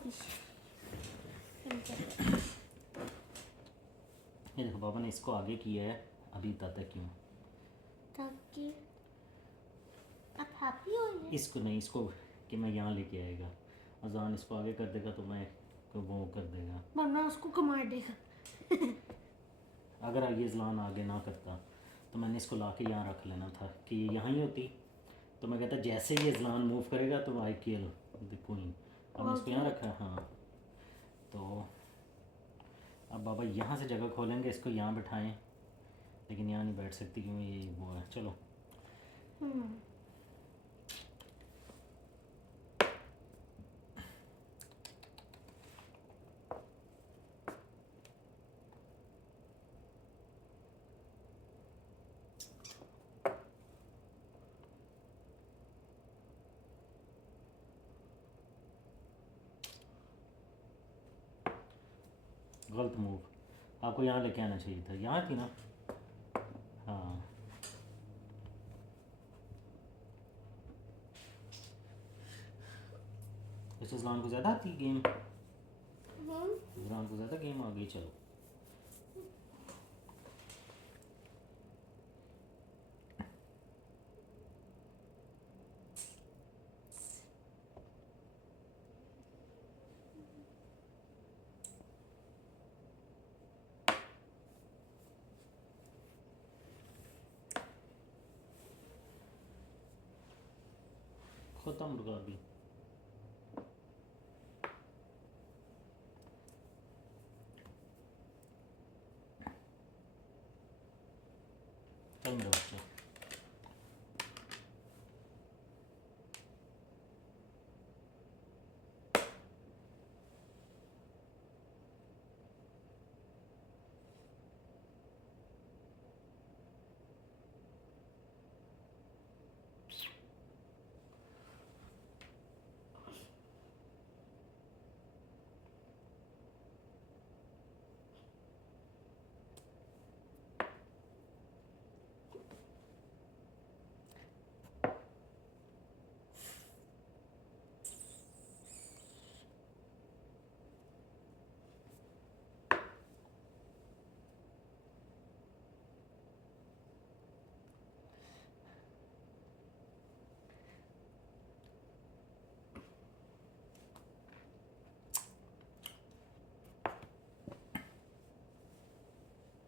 rubbish. ये देखो पापा ने इसको आगे किया है, अभी बताता क्यों। ताकि आप हैप्पी हो जाए। इसको नहीं, इसको कि मैं यहाँ लेके आएगा, अजान इसको आगे कर देगा तो मैं को वो कर देगा, वरना उसको कमार देगा। अगर ये ज़लान आगे ना करता तो मैंने इसको ला के यहाँ रख लेना था कि ये यहाँ ही होती, तो मैं कहता जैसे ये ज़लान मूव करेगा तो आई किल द क्वीन। अब मैं इसको यहाँ रखा है। हाँ, तो अब बाबा यहाँ से जगह खोलेंगे, इसको यहाँ बिठाएं, लेकिन यहाँ नहीं बैठ सकती क्योंकि ये वो है। चलो गलत मूव, आपको यहाँ लेके आना चाहिए था, यहाँ थी ना। हाँ इस ज़लान को ज़्यादा आती गेम, ज़लान को ज़्यादा गेम आ गई। चलो ख़त्म रुका अभी। चल मेरा बच्चा,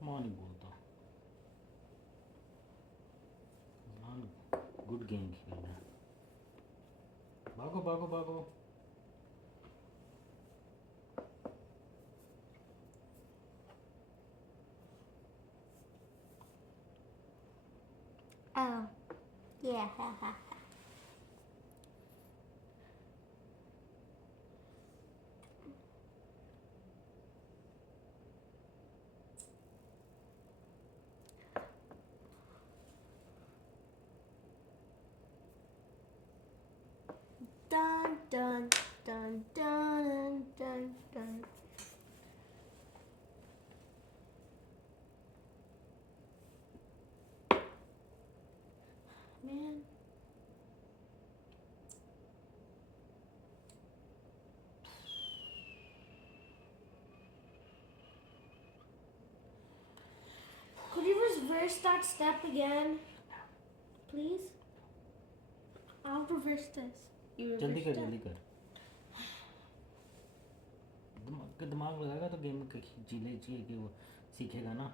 माँ नहीं बोलता, गुड गेम खेल रहा है। भागो भागो भागो। Oh, yeah. Dun dun dun dun dun dun. Man. Could you reverse that step again, please? I'll reverse this. जल्दी कर जल्दी कर, दिमाग लगाएगा तो गेम जीले चाहिए कि वो सीखेगा ना।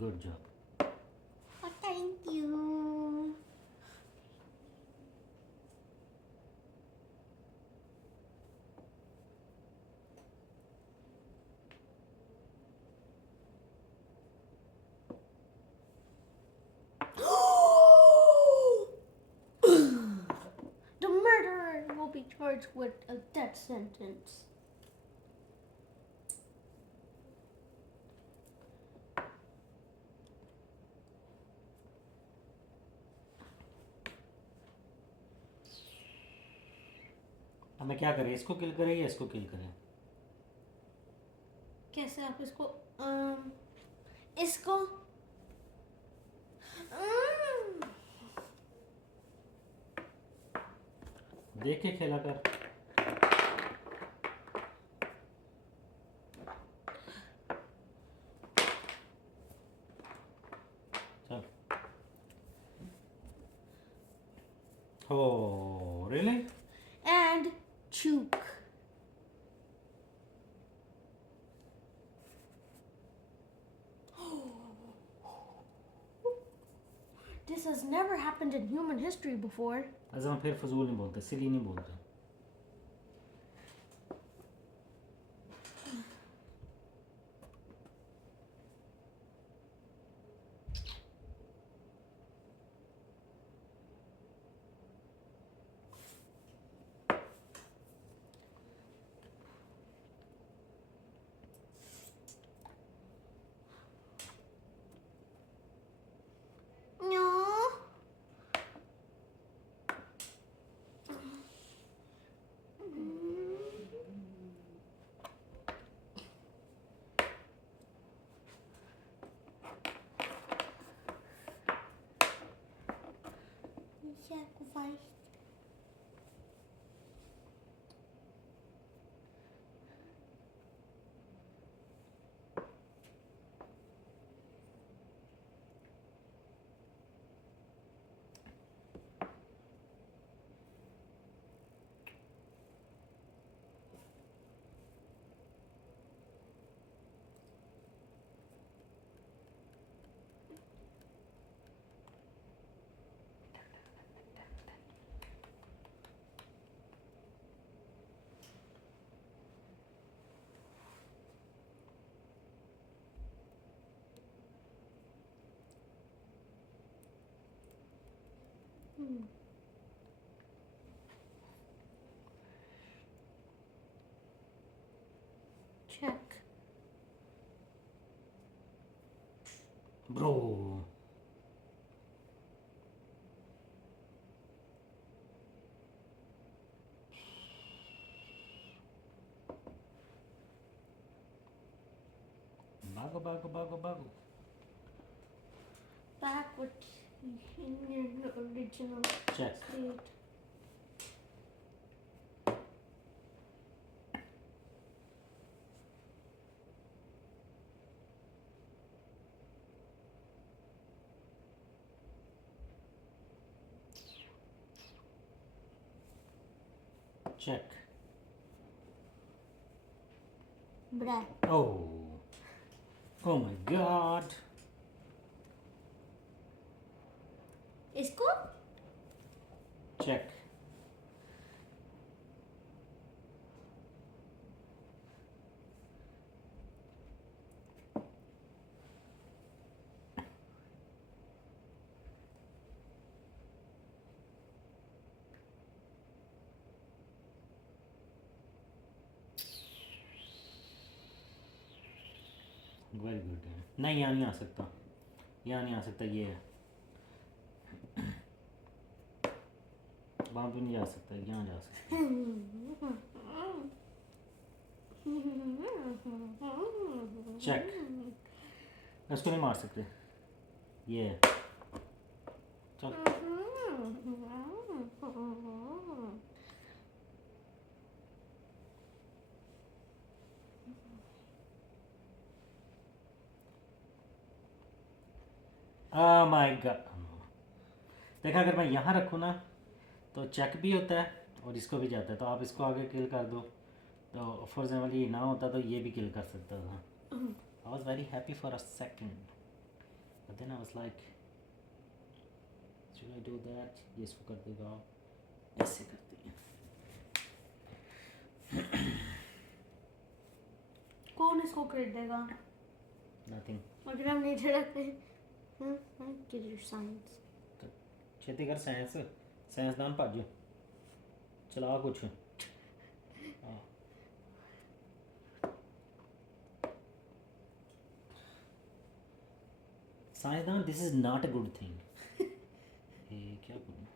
Good job. Oh, thank you. The murderer will be charged with a death sentence. हमें क्या करें, इसको किल करें या इसको किल करें? कैसे आप इसको देख के खेला कर. चल. Oh, really? and choke. This has never happened in human history before. अज़म फिर फजूल नहीं बोलते, सिली नहीं बोलते. No. Sacrifice. Check. Bro. Bago, bago, bago, bago. Back with in your original Check. state. Check. Bruh. Oh. Oh my god. इसको Check. Very good. नहीं, यहाँ नहीं आ सकता, यहाँ नहीं आ सकता. ये है, वहाँ भी नहीं जा सकता, यहाँ जा सकता. चेक. इसको नहीं मार सकते. ये है. चल. Oh my God. देखा, अगर मैं यहाँ रखूँ ना तो चेक भी होता है और इसको भी जाता है. तो आप इसको आगे किल कर दो, तो फॉर एग्जाम्पल ये ना होता तो ये भी किल कर सकता था. I was very happy for a second. But then I was like, should I do that? ये इसको कर देगा, ऐसे करते हैं. कौन इसको खरीदेगा? Nothing. अगर हम नहीं रखते हाँ get your science. छेती कर साइंस साइंसदान भज चला कुछ. साइंसदान this is not a good thing. ये क्या करूँ?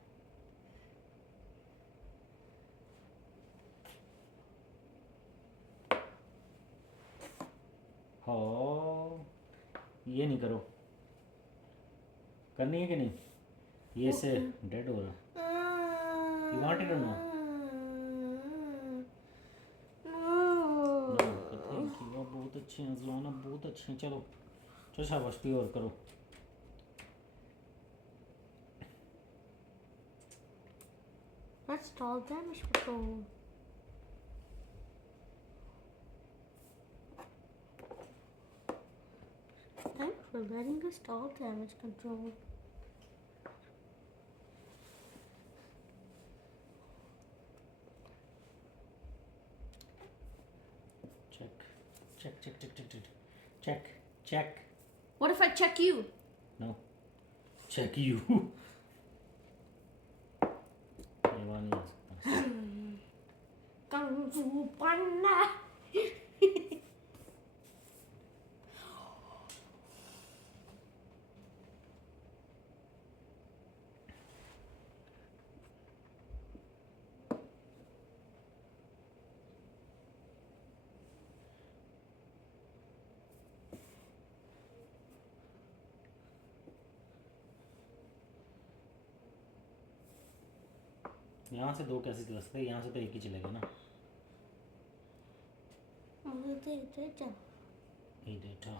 हो ये नहीं करो. करनी है कि नहीं? ये से डेड हो रहा. You want it or no? Thank you. बहुत अच्छे हैं ज़लाना, बहुत अच्छे हैं. चलो चलो शाबाश भी और करो. That's all damage control. Thanks for letting us all damage control. Check. What if I check you? No. Check you. ये वाला नहीं आ सकता. Kung Fu Panda. यहाँ से दो कैसे चल सकते हैं? यहाँ से तो एक ही चलेगा ना. ये data.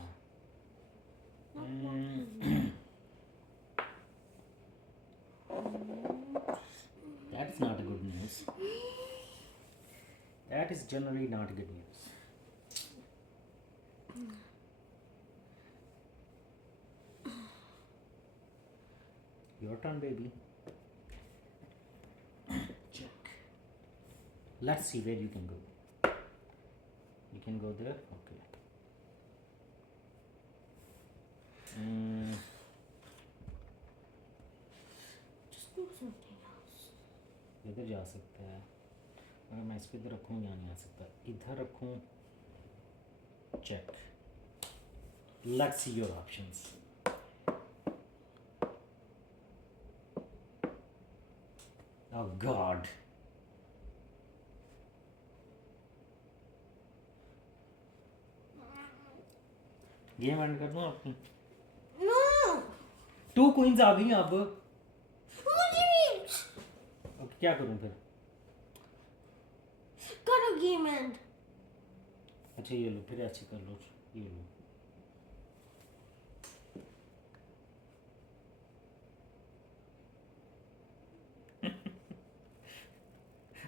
That is not a good news. That is generally not good news. Your turn, baby. Check. Let's see where you can go. You can go there. Okay. Just do something else. इधर जा सकता है. अगर मैं इसको इधर रखूँ यहाँ नहीं आ सकता. इधर रखूँ. Check. Let's see your options. Oh God. Game and कर दूँ आपकी? No. 2 क्वींस आ गई अब. What do you mean? अब क्या करूँ फिर? Got a game end. अच्छा ये लो, फिर ऐसे कर लो. ये लो.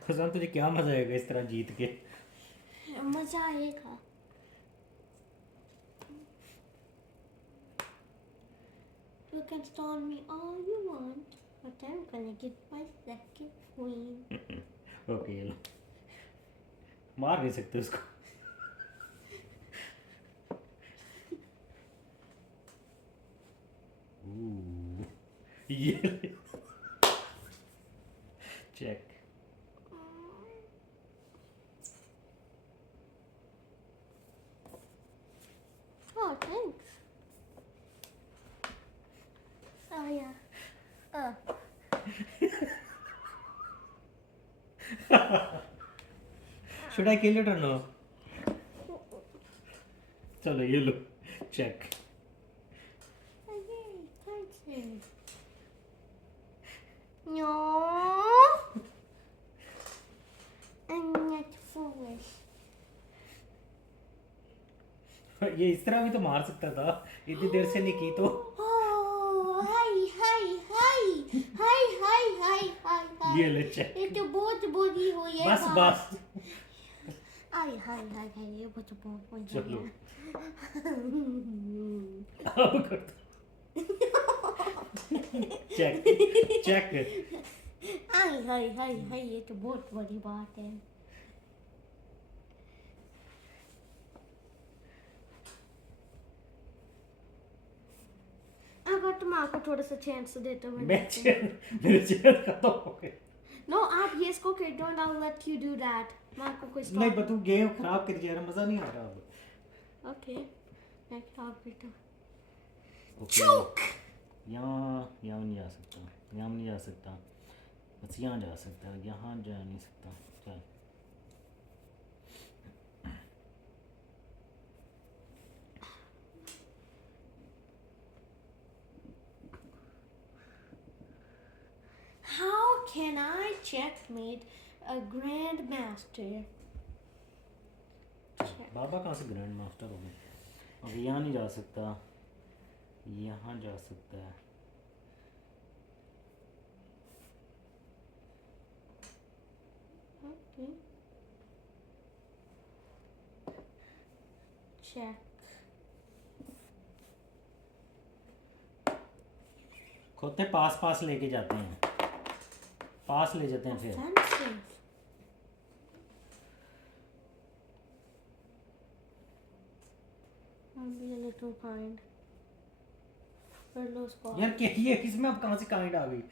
खुशान तुझे क्या मजा आएगा इस तरह जीत के? मजा आएगा. You can stall me all you want, but I'm gonna get my second queen. Okay ये लो. मार नहीं सकते उसको. ये check. Oh, thanks. Oh yeah. Should I kill it or no? चलो ये लो. Check. Okay, thanks. No. I'm not foolish. ये इस तरह भी तो मार सकता था. इतनी देर से नहीं की तो. हाय ये ले चेक. ये तो बहुत बुरी हुई है. बस बस. हाय ये बहुत बुरी चलो. है. अब कर दो. चेक चेक हाय हाय हाय हाय, ये तो बहुत बड़ी बात है। अगर तुम आपको थोड़ा सा चांस देते हो मेरे चेयर खत्म हो गए। नो, आप ये इसको के don't I let you do that. मैं आपको कोई नहीं पर तू गेम खराब कर जा रहा, मजा नहीं आ रहा अब। ओके, मैं खराब करता हूँ। चूक यहाँ नहीं जा सकता, यहाँ नहीं जा सकता, बस यहाँ जा सकता है, यहाँ जा नहीं सकता। चल How can I checkmate a grandmaster? बाबा कहाँ से ग्रैंड मास्टर हो गए? अब यहाँ नहीं जा सकता, यहाँ जा सकता है। Okay. Check. खोते पास पास लेके जाते हैं, पास ले जाते हैं फिर। Offensive. I'll be a little kind. For those balls. यार क्या ये इसमें अब कहाँ से काइंड आ गई?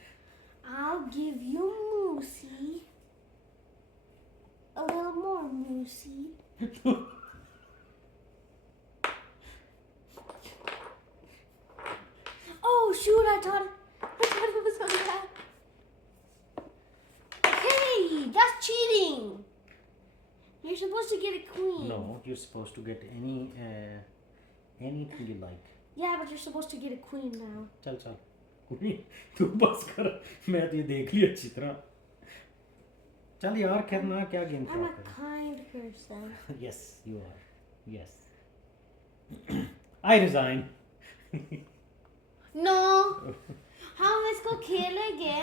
I'll give you Moosey. A little more Moosey. Oh shoot! I thought it was on that. Hey, that's cheating. You're supposed to get a queen. No, you're supposed to get anything you like. Yeah, but you're supposed to get a queen now. चल चल तू बस कर, मैं तो ये देख ली अच्छी तरह। चल यार खेलना क्या गेम I'm a खराब कर। kind person. Yes, you are. Yes. I resign. No. हम इसको खेलेंगे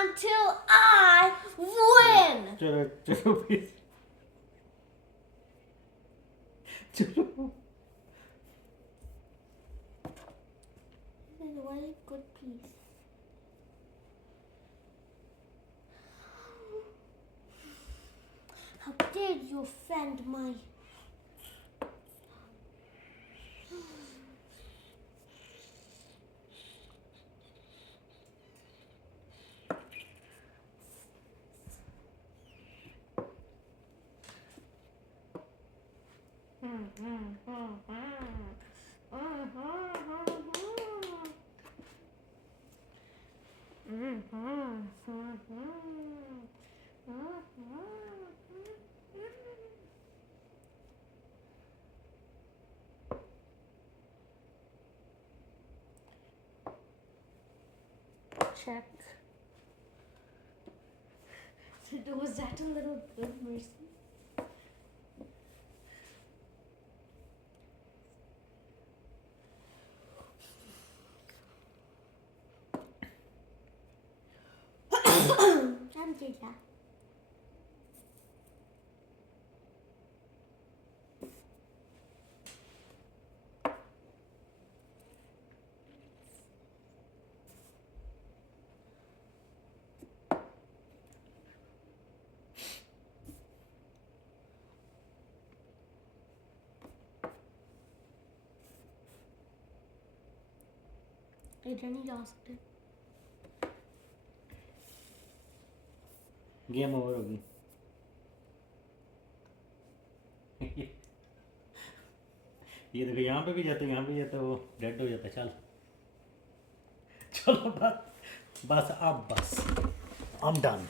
until I win. चलो चलो फिर चलो। This is a very good piece. How dare you offend my... Check. Was that a little good, Mercy? I'm good, yeah. इधर नहीं जा सकते। गेम ओवर होगी। ये देखो यहाँ पे भी जाते, यहाँ पे जाते, वो डेड हो जाता। चल चलो बस बस अब बस I'm done.